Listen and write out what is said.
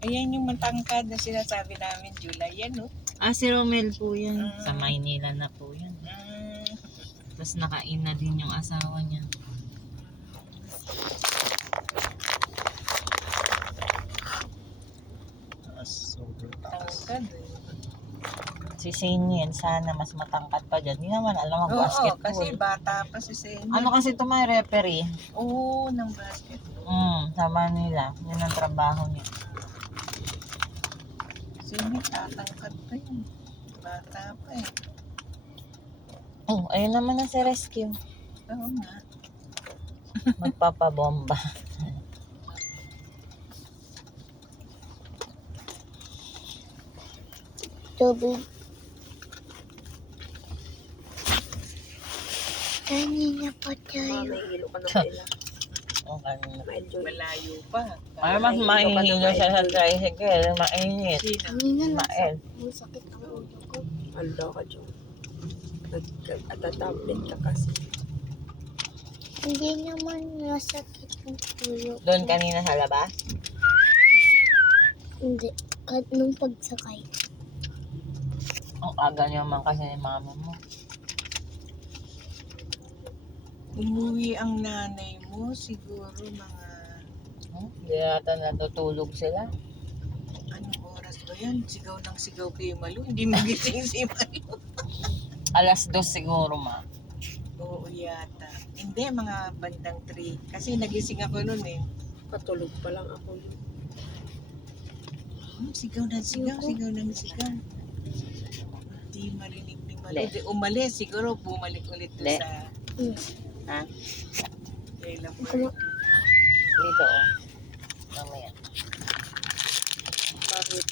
Ayan yung matangkad na sinasabi namin, July. Yan, no? Si Romel po yan. Sa Maynila na po yan. Tapos nakain na din yung asawa niya. Tangkad. Si Senyen, sana mas matangkad pa dyan. Hindi naman alam Oo, mag-basketball. kasi bata pa si Senyo. Ano kasi ito may referee? Oo, ng basketball. Sa Manila. Yun ang trabaho niya. Senyo, tatangkad pa yun. Bata pa eh. Ayun naman na si Rescue. Oo nga. Magpapabomba. Tubig. Kanina pa tayo. Mahihilo ka na sila. Okay. Malayo pa. Ay, mas mahihilo siya sa tricycle. Mainit. Sino? Kanina Mael. masakit ang ulo ko. Alo ka dyan. Nagtatablet ka kasi. Hindi naman masakit ang ulo ko. Doon kanina sa labas? Hindi. Nung pagsakay. Ang aga naman kasi ni mama mo. Umuwi ang nanay mo, siguro mga Hindi yata natutulog sila. anong oras ba yan? Sigaw ng sigaw kay Malu. Hindi magising si Malu. 2:00 siguro, ma. Oo yata. Hindi, mga bandang 3. Kasi nagising ako noon eh. Patulog pa lang ako yun. Sigaw ng sigaw, sigaw ng sigaw. Hindi marinig ni Malu. Le. Di umalis, siguro bumalik ulit doon Le. sa Ha? kailan po. Dito, oh. Mamaya. Bakit?